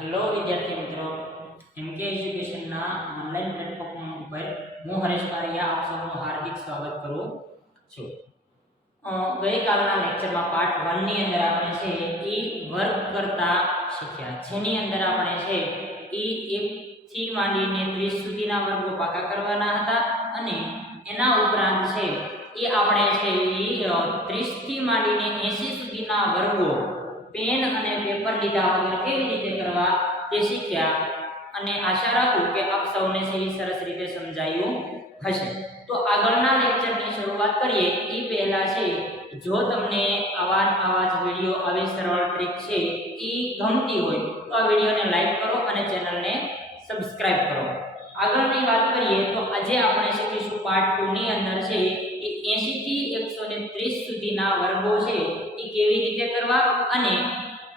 Hello વિદ્યાર્થી મિત્રો, એમકે એજ્યુકેશનના ઓનલાઈન પ્લેટફોર્મ ઉપર હું હરેશ કારિયા આપ સૌનું હાર્દિક સ્વાગત કરું છું. ગઈકાલના લેક્ચરમાં પાર્ટ 1 ની અંદર આપણે છે ઈ વર્ગ કરતા શીખ્યા, જેની અંદર આપણે છે ઈ 1 થી માંડીને 30 સુધીના વર્ગો પાકા કરવાના હતા અને એના ઉપરાંત છે એ આપણે છે ઈ 30 થી માંડીને 80 સુધીના વર્ગો पेन અને પેપર લીધા વગર કેવી રીતે કરવા તે શીખ્યા અને આશા રાખું કે આપ સૌને સરસ રીતે સમજાયું હશે. તો આગળના લેક્ચરની શરૂઆત કરીએ એ પહેલા છે જો તમને આવા જ વિડિયો આવી સરળ ટ્રીક છે એ ગમતી હોય તો આ વિડિયોને લાઈક કરો અને ચેનલને સબસ્ક્રાઇબ કરો. આગળની વાત કરીએ તો આજે આપણે શીખીશું પાર્ટ 2 ની અંદર છે એ 80 થી 130 સુધીના વર્ગો છે એ કેવી રીતે કરવા અને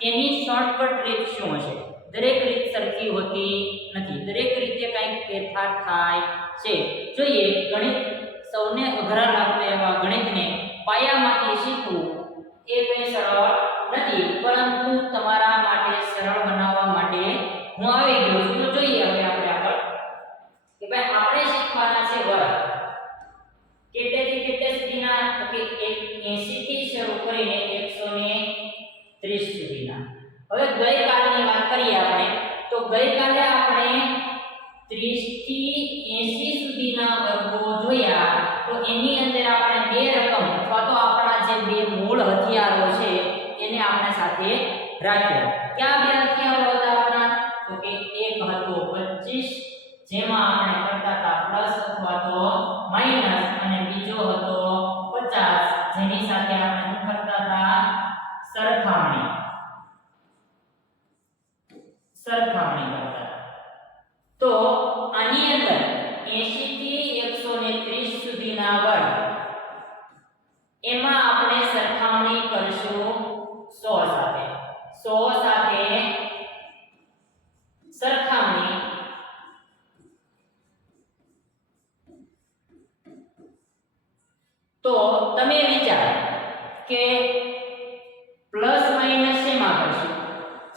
તેની શોર્ટકટ રીત શું હશે. દરેક રીત સરખી હોતી નથી, દરેક રીતે કંઈક ફેરફાર થાય છે. જોઈએ, ગણિત સૌને અઘરા લાગતા એવા ગણિતને પાયામાંથી શીખવું એ કંઈ સરળ નથી, પરંતુ તમારા માટે સરળ બનાવવા માટે હું આવી ગયો છું. તો જોઈએ હવે આપણે આગળ કે ભાઈ આપણે શીખવાના છે વર્ગ કેટલેથી કેટલે સુધીના, તો કે 80 થી શરૂ કરીને 130 સુધીના. હવે ગઈકાલની વાત કરીએ આપણે તો ગઈકાલે આપણે 30 થી 80 સુધીના વર્ગો જોયા. તો એની અંદર આપણે બે રકમ અથવા તો આપણા જે બે મૂળ હથિયારો છે એને આપણે સાથે રાખ્યા. ક્યાં બે હથિયારો હતા આપણા? તો કે એક હતો 25 જેમાં આપણે કરતા હતા પ્લસ અથવા તો માઈનસ, અને બીજો હતો 50 જેની સાથે આપણે શું કરતા હતા? સરખામણી કરતા. તો આની અંદર 80 થી 130 સુધીના વર્ગ એમાં આપણે સરખામણી કરશું 100 સાથે. 100 સાથે સરખામણી તો તમે વિચારો કે પ્લસ માઈનસ શેમાં કરશું?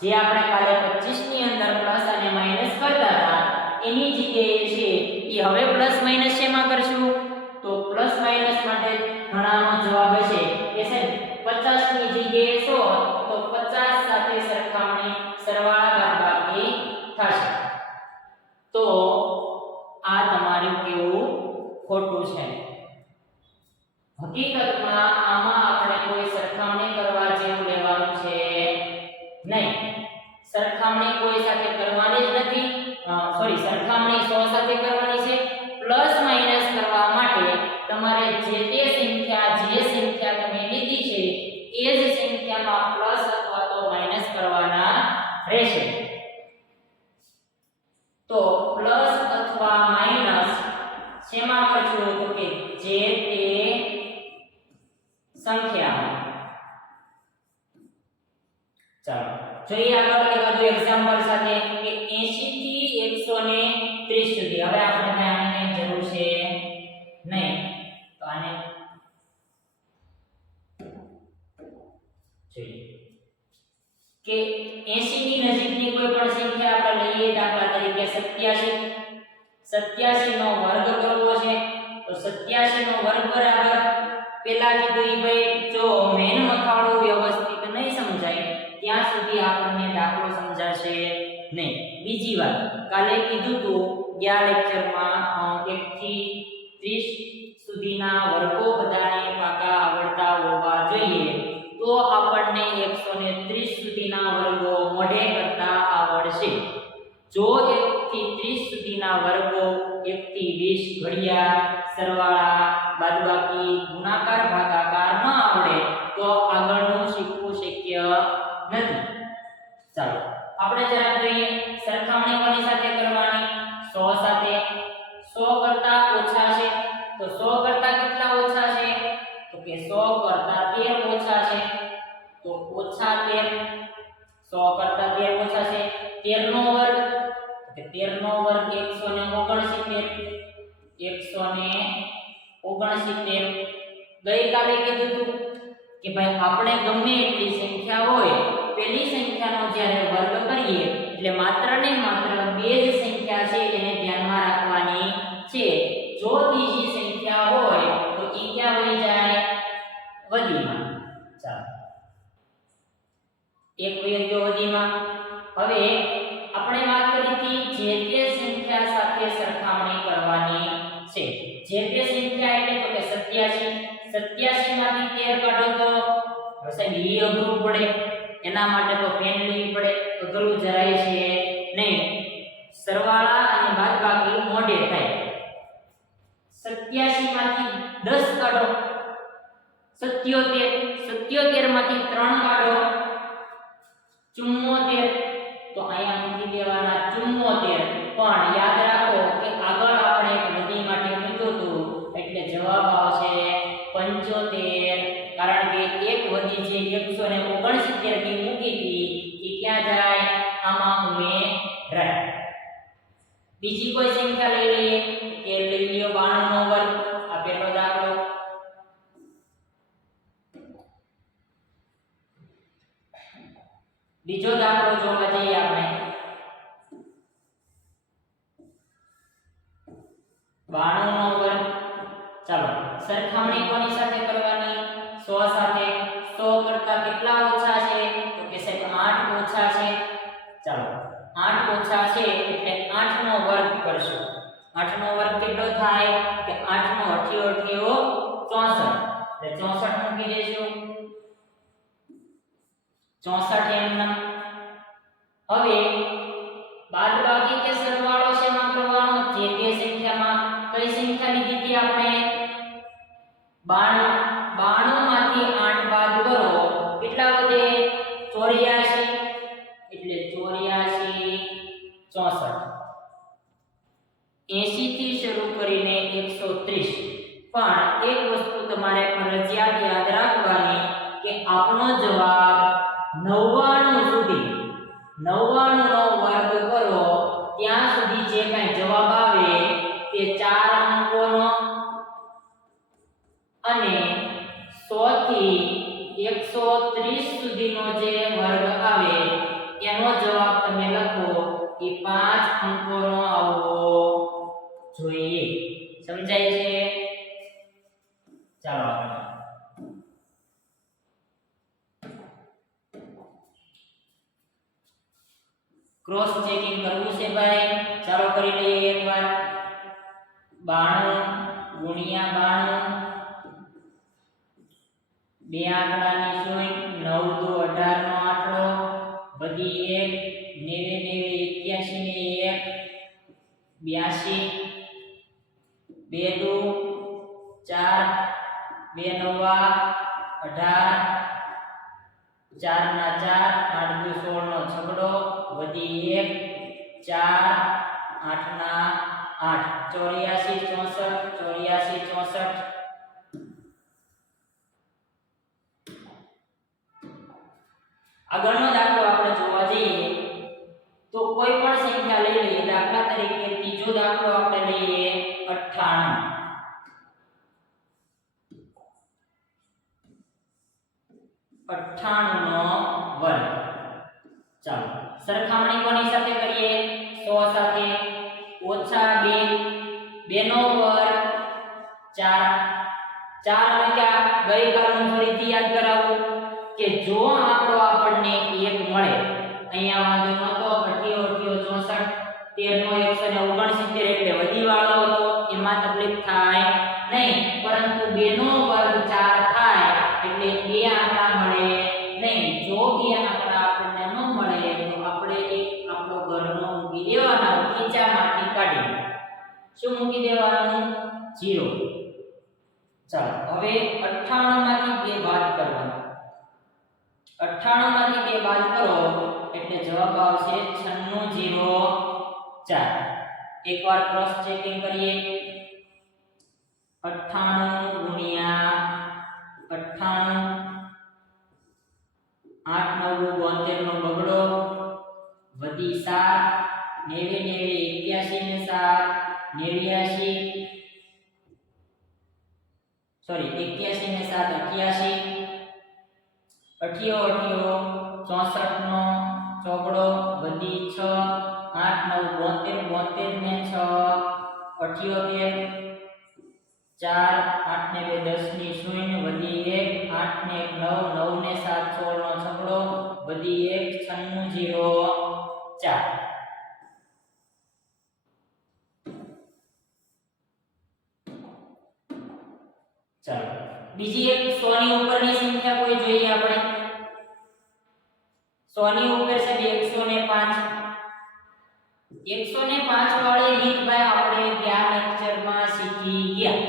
જે આપણે કાલે 25 ની અંદર પ્લસ અને માઈનસ કરતા હતા એની જગ્યાએ છે એ હવે પ્લસ માઈનસ શેમાં કરશું? તો પ્લસ માઈનસ માટે ઘણાનો જવાબ હશે કે છે 50 ની જગ્યાએ 100, તો 50 સાથે સરખામણી સરવાળા બાદબાકી થશે. તો આ તમારું કેવું ખોટું છે. હકીકતમાં આમાં આપણે કોઈ સરખામણી કરવા જેવું લેવાનું છે નહીં. સરખામણી કોઈ સાથે કરવાની જ નથી. સરખામણી 100 સાથે કરવાની છે. પ્લસ માઈનસ કરવા માટે તમારે જે સંખ્યા તમે લીધી છે એ જ સંખ્યામાં પ્લસ અથવા તો માઈનસ કરવાના રહેશે. તો પ્લસ અથવા માઈનસ શેમાં કરશું? તો કે જે તે સંખ્યા. ચાલો જોઈએ આગળ એક વધુ એક્ઝામ્પલ સાથે કે 80 થી 130 સુધી. હવે આપણે આની જરૂર છે નહીં, તો આને જોઈએ કે 80 ની નજીકની કોઈ પણ સંખ્યા આપણે લઈએ, દાખલા તરીકે 87 નો વર્ગ કરવો છે. તો 87 નો વર્ગ બરાબર પેલા કીધું ભાઈ જો મેન મથાળો વ્યવસ્થિત નહીં સમજાય ત્યાં સુધી આપણને દાખલો સમજાશે નહીં. બીજી વાત, કાલે કીધું તો ગયા લેક્ચરમાં 1 થી 30 સુધીના વર્ગો બધાને પાકા આવડતા હોવા જોઈએ. તો આપણને 130 સુધીના વર્ગો મોઢે કરતા આવડશે. જો 1 થી 30 સુધીના વર્ગો 1 થી 20 ઘડિયા, સરવાળા, બાદબાકી, ગુણાકાર, ભાગાકાર ન આવડે તો આગળનું શીખવું શક્ય નથી. ચાલો આપણે જરા જોઈએ સરખામણી કોની સાથે કરવાની? 100 સાથે. 100 કરતા ઓછા છે તો 100 કરતા કેટલા ઓછા છે? તો કે 100 કરતા 13 ઓછા છે. તો ઓછા 13, 100 કરતા 13 ઓછા છે. 13 નો વર્ગ, તો કે 13 નો વર્ગ 169. 169. ગઈકાલે કીધું હતું કે ભાઈ આપણે ગમે એટલી સંખ્યા હોય પેલી સંખ્યાનો જ્યારે વર્ગ કરીએ એટલે માત્ર ને માત્ર બે જ સંખ્યા છે એને ધ્યાનમાં રાખવાની છે. જો ત્રીજી સંખ્યા હોય તો ઈ ક્યાં વહી જાય? વધીમાં. ચાલો, એક વહી ગયો વધીમાં. હવે આપણે વાત કરી હતી જે તે સંખ્યા સાથે સરખામણી કરવાની છે. જે તે સંખ્યા એટલે તો કે 87. 87 માંથી 13 કાઢો તો સાહેબ ઈ અઘરું પડે, એના માટે તો પેન લેવી પડે, અઘરું જરાય છે નહીં. સરવાળા અને બાદબાકી મોઢે થાય. 87 માંથી 10 કાઢો 77. 77 માંથી 3 કાઢો 74. તો અહીંયા મૂકી દેવાના 74. પણ યાદ રાખો કે આગળ આપણે એક વધી માટે મૂક્યું હતું એટલે જવાબ આવશે 75. કારણ કે એક વધી જે 169 ની મૂકી હતી એ ક્યાં જાય? આમાં ઉમેરાય. બીજી કોઈ સંખ્યા લઈ લઈએ કે લઈ લ્યો 92 નો વર્ગ. આ પહેલો દાખલો. બીજો દાખલો જોવા જઈએ આપણે. 92 નો વર્ગ. ચાલો, સરખામણી કોની સાથે કરવાની? 100 સાથે. 100 કરતા કેટલા ઓછા છે? તો કે સાહેબ 8 ઓછા છે. ચાલો, 8 ઓછા છે એટલે 8 નો વર્ગ કરશું. 8 નો વર્ગ કેટલો થાય? કે 8 નો 8 64. એટલે 64 મૂકી દેશું. 64 એમના. હવે બાદબાકી કે સરવાળો શેમાં કરવાનો? જે તે સંખ્યામાં. કઈ સંખ્યા લીધી હતી આપણે? 92. 92 માંથી 8 બાદ કરો કેટલા વધે? 84. એટલે 84 64. 80 થી શરૂ કરીને 130. પણ એક વસ્તુ તમારે ફરજિયાત યાદ રાખવાની કે આપણો જવાબ 99 સુધી 99 નો વર્ગ કરો ત્યાં સુધી જે કાંઈ જવાબ આવે તે 4 અંકોનો અને 100 થી 130 સુધીનો જે વર્ગ આવે એનો જવાબ તમે લખો એ 5 અંકોનો આવવો જોઈએ. સમજાય છે? ચાલો આગળ. ક્રોસ ચેકિંગ કરવું છે ભાઈ. ચાલો કરી લઈએ એકવાર. 92 ગુણ્યા 92. બે આંકડાની શૂન્ય 9 દુ 18 નો આંકડો વધી 1 90 81 ને 1 82 2 દુ 4 2 નવા 18 4 ના 4 8 દુ 16 નો છગડો વધી 1 4 8 ના 8 84 64 64. આગળનો દાખલો આપણે જોવા જઈએ તો કોઈ પણ સંખ્યા લઈ લઈએ. દાખલા તરીકે ત્રીજો દાખલો આપણે લઈએ 98. 98 નો વર્ગ. ચાલો, સરખામણી કોની સાથે કરીએ? 100 સાથે. ઓછા 2 2 નો વર્ગ 4 4 લખ્યા. ગઈકાલનું ફરીથી યાદ કરાવું કે જો આંકડો આપણને 1 મળે, અહીંયા વાંધો નતો 88 64 13 નો 169 એટલે વધીવાળો હતો એમાં તકલીફ થાય નહીં, પરંતુ 2 નો વર્ગ 4 થાય એટલે બે આંકડા મળે નહીં. જો બે આંકડા આપણને ન મળે તો આપણે એક આપણો ઘરનો મૂકી દેવાનો, ખીચામાંથી કાઢી. શું મૂકી દેવાનું? 0. ચાલો, હવે 98 માંથી 2 બાદ કરવાના. 98 માંથી 2 બાદ કરો એટલે જવાબ આવશે 9604. એકવાર ક્રોસ ચેકિંગ કરીએ. 98 ગુણ્યા 98 8 9 72 નો બગડો વધી 7 90 81 ને 7 સોરી 81 ને 7 88 64 નો ચોકડો વધી 6 8 9 72 ને 6 78 4 8 ને 2 10 ની શૂન્ય વધી 1 8 ને 1 9 9 ને 7 16 નો છકડો વધી 1 96 0 4 ચાલો બીજી એક 100 ની ઉપરની સંખ્યા કોઈ જોઈએ આપણે 100 ની ઉપર છે 105 105 વાળી રીત ભાઈ આપણે ગયા લેક્ચરમાં શીખી ગયા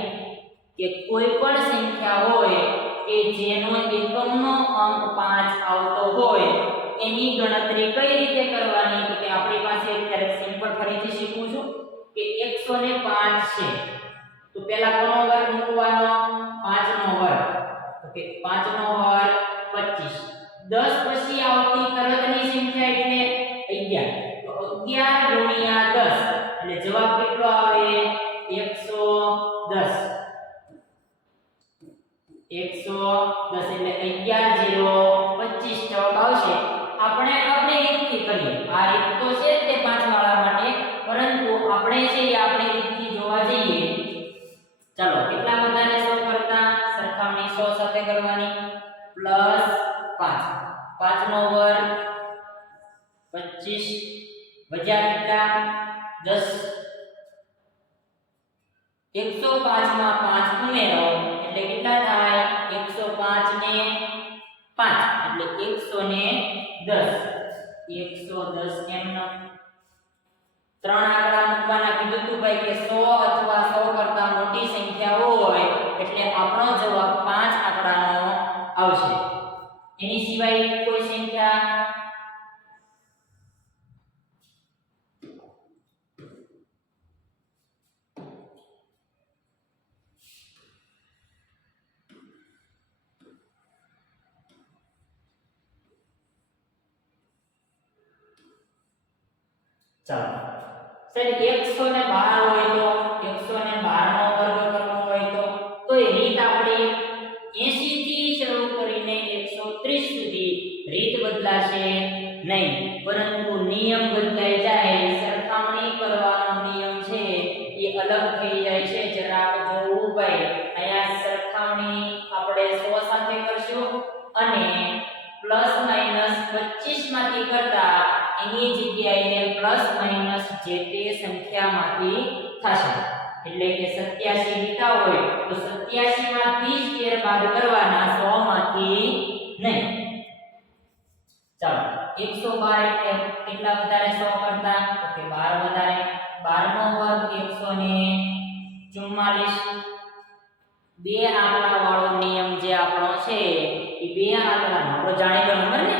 કે કોઈ પણ સંખ્યા હોય કે જેનો એકમનો અંક 5 આવતો હોય એની ગણતરી કઈ રીતે કરવાની તો કે આપણી પાસે અત્યારે સિમ્પલ ફરીથી શીખું છું કે 105 છે તો પહેલા કોનો વર્ગ મૂકવાનો 5 નો વર્ગ તો કે 5 નો વર્ગ 25 10 પછી આવતી તરતની સંખ્યા એટલે 11 તો 11 ગુણ્યા 10 એટલે જવાબ કેટલો આવે 110 એટલે 11 0 25 જવાબ આવશે આપણે રીતથી કરીએ આ રીત તો છે તે 5 વાળા માટે પરંતુ આપણે છે એ આપણી રીતથી જોવા જઈએ ચાલો કેટલા વધારે 100 કરતા સરખામણી 100 સાથે કરવાની +5 5 નો વર્ગ 25 વધ્યા કેટલા 10 105 માં 5 ઉમેરો એટલે કેટલા થાય 105 ને 5 એટલે 110 કેમનો ત્રણ આંકડા મૂકવાના કીધું તું ભાઈ કે 100 અથવા 100 કરતા મોટી સંખ્યા હોય એટલે આપણો જવાબ 5 આંકડાનો આવશે એની સિવાય કોઈ સંખ્યા ચાલો સર 112 હોય તો 112 નો વર્ગ કરવો હોય તો એ રીત આપણે 80 થી શરૂ કરીને 130 સુધી રીત બદલાશે નહીં પરંતુ નિયમ બદલાઈ જાય સરખામણી કરવાનો નિયમ છે એ અલગ થઈ જાય છે જરાક જોવું ભાઈ અહીંયા સરખામણી આપણે 100 સાથે કરશું અને પ્લસ માઈનસ 25 માંથી કરતા એની જગ્યાએ પ્લસ માઈનસ જે તે સંખ્યામાંથી થશે એટલે કે 87 લીધા હોય તો 87 માંથી જ 13 બાદ કરવાના 100 માંથી નહીં ચાલો 112 એટલે કેટલા વધારે 100 કરતા તો કે 12 વધારે 12 નો વર્ગ 144 બે આંકડા વાળો નિયમ જે આપણો છે એ બે આંકડાનો આપણો જાણીતો નંબર ને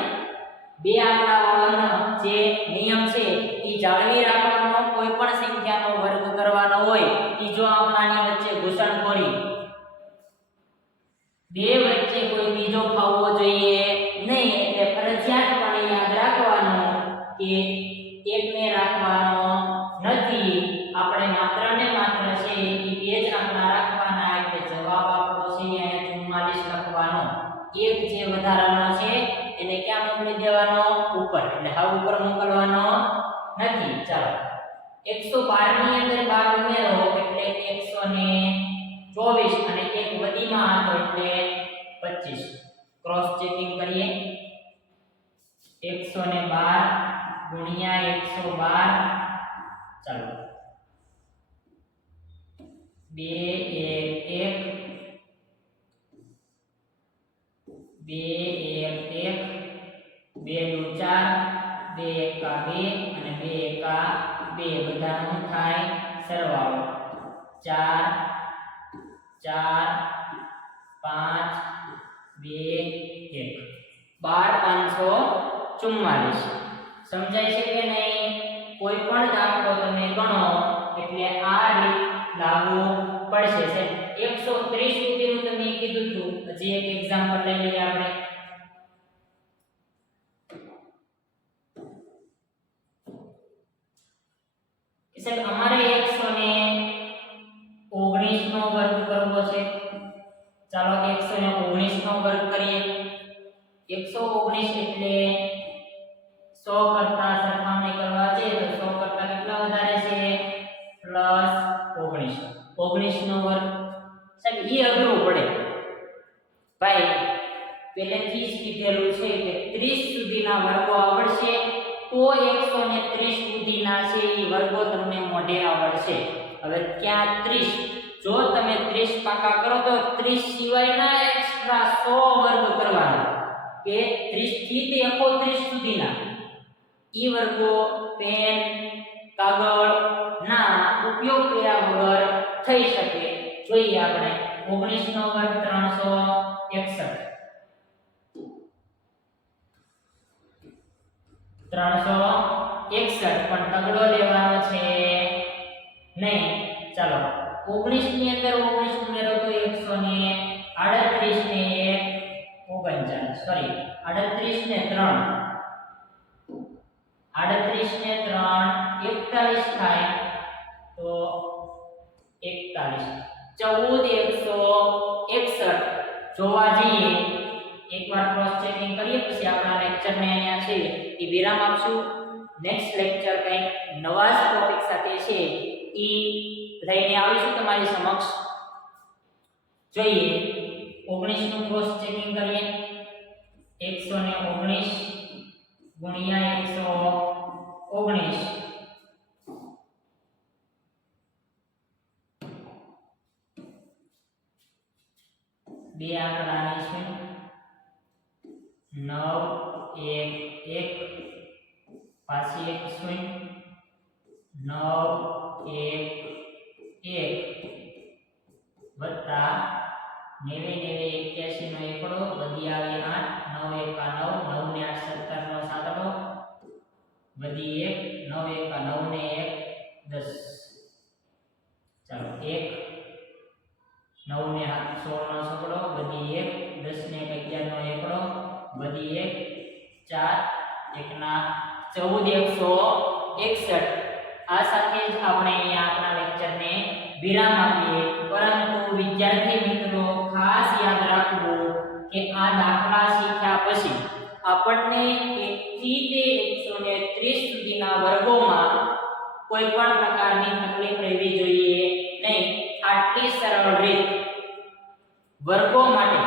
બે આંકડા વાળાનો જે નિયમ છે એ જાળવી રાખવાનો કોઈ પણ સંખ્યાનો વર્ગ કરવાનો હોય ત્રીજો આંકડાની વચ્ચે ઘૂસણખોરી બે વચ્ચે કોઈ બીજો ફાવવો જોઈએ નહીં એટલે ફરજિયાતપણે યાદ રાખવાનું કે એકને રાખવાનો નથી આપણે માત્ર ને માત્ર છે એ બે જ આંકડા રાખવાના એટલે જવાબ આપણો છે અહીંયા 44 લખવાનો એક જે વધારાનો છે એને ક્યાં મોકલી દેવાનો ઉપર એટલે હા ઉપર મોકલવાનો નથી ચાલો 112 ની અંદર 12 ઉમેરો એટલે 124 અને એક વધીમાં હતો એટલે 25 ક્રોસ ચેકિંગ કરીએ 112 ગુણ્યા 112 ચાલો 2 1 1 2 નું 4 2 એકા 2 અને 2 એકા 2 બધાનો થાય સરવાળો 4 4 5 2 1 12544 સમજાય છે કે નહીં કોઈ પણ દાખલો તમે ગણો એટલે આ રીત લાગુ પડશે સર 130 સુધીનું તમે કીધું હતું હજી એક એક્ઝામ્પલ લઈ લઈએ આપણે સર અમારે 119 નો વર્ગ કરવો છે ચાલો 119 નો વર્ગ કરીએ 119 એટલે 100 છે તો 100 કરતા કેટલા વધારે છે પ્લસ 19 19 નો વર્ગ સાહેબ ઈ અઘરું પડે ભાઈ પહેલેથી જ કીધેલું છે કે 30 સુધીના વર્ગો આવડશે તો 130 સુધીના છે ઈ વર્ગો તમને મોઢે આવડશે હવે ક્યાં 30 જો તમે 30 પાકા કરો તો 30 સિવાયના એક્સ્ટ્રા 100 વર્ગ કરવાના કે 30 થી તે 31 સુધીના ઈ વર્ગો પેન કાગળ ના ઉપયોગ કર્યા વગર થઈ શકે જોઈએ આપણે 19 નો વર્ગ 361 પણ તગડો લેવાનો છે નહીં ચાલો 19 ની અંદર 19 ઉમેરો તો 138 ને 39 સોરી 38 ને 3 38 ને 3 41 થાય તો 41 14161 જોવા જઈએ એકવાર ક્રોસ ચેકિંગ કરીએ પછી આપણા લેક્ચરને અહીંયા છે એ વિરામ આપશું નેક્સ્ટ લેક્ચર કંઈક નવા જ ટોપિક સાથે છે ઈ લઈને આવીશું તમારી સમક્ષ જોઈએ 19 નું ક્રોસ ચેકિંગ કરીએ 119 ગુણ્યા 119 બે આંકડાની છે 9 1 1 પાછી એક શૂન્ય 9 1 1 વત્તા 90 81 નો એકડો વધી આવી 8 9 1 9 9 ને 8 17 નો સાતડો વધી 1 9 1 9 ને 1 10 ચાલો 1 9 ને 16 નો સગડો વધી 1 10 ને 11 નો એકડો વધી 1 4 1 ના 14161 આ સાથે જ આપણે અહીંયા આપણા લેક્ચરને વિરામ આપીએ પરંતુ વિદ્યાર્થી મિત્રો ખાસ યાદ રાખવું કે આ દાખલા શીખ્યા પછી આપણને 1 થી તે 130 સુધીના વર્ગોમાં કોઈ પણ પ્રકારની તકલીફ રહેવી જોઈએ નહીં આટલી સરળ રીત વર્ગો માટે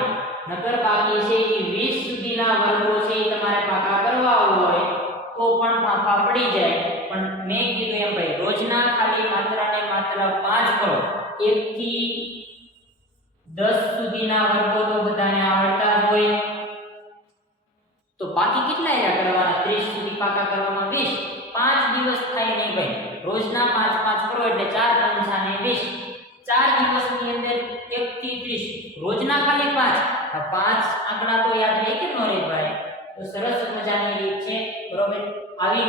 નકર બાકી છે કે 20 સુધીના વર્ગો છે તમારે પાકા કરવા હોય તો પણ ફાંફા પડી જાય પણ મેં કીધું એમ ભાઈ રોજના ખાલી માત્ર ને માત્ર 5 કરો 1 થી 10 સુધીના વર્ગો તો બધાને આવડતા જ હોય તો બાકી કેટલા યા કરવાના 30 સુધી પાકા કરવામાં 20 5 દિવસ થાય નહીં ભાઈ રોજના 5 કરો એટલે 4 પંચાને 20 4 દિવસની અંદર 1 થી 30 રોજના ખાલી 5 આંકડા તો યાદ રહે કે ન રહે ભાઈ તો સરસ મજાની રીત છે બરોબર આવી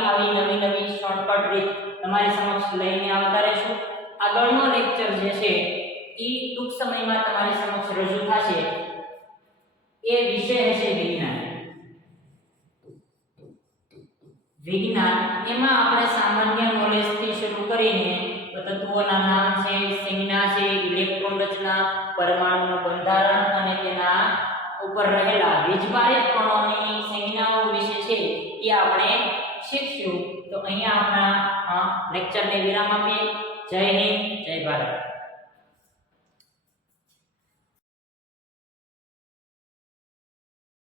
નવી શોર્ટકટ રીત તમારી સમક્ષ લઈને આવતા રહેશું આગળનો લેક્ચર જે છે ઈ ટૂંક સમયમાં તમારી સમક્ષ રજૂ થશે એ વિષય હશે વિજ્ઞાન એમાં આપણે સામાન્ય નોલેજ થી શરૂ કરીને તત્વોના નામ છે સંજ્ઞા છે ઇલેક્ટ્રોન રચના પરમાણુનું બંધારણ અને તેના ઉપર રહેલા વીજભારિત કણોની સંજ્ઞાઓ વિશે છે એ આપણે શીખશું તો અહીંયા આપણા લેક્ચરને વિરામ આપીએ જય હિન્દ જય ભારત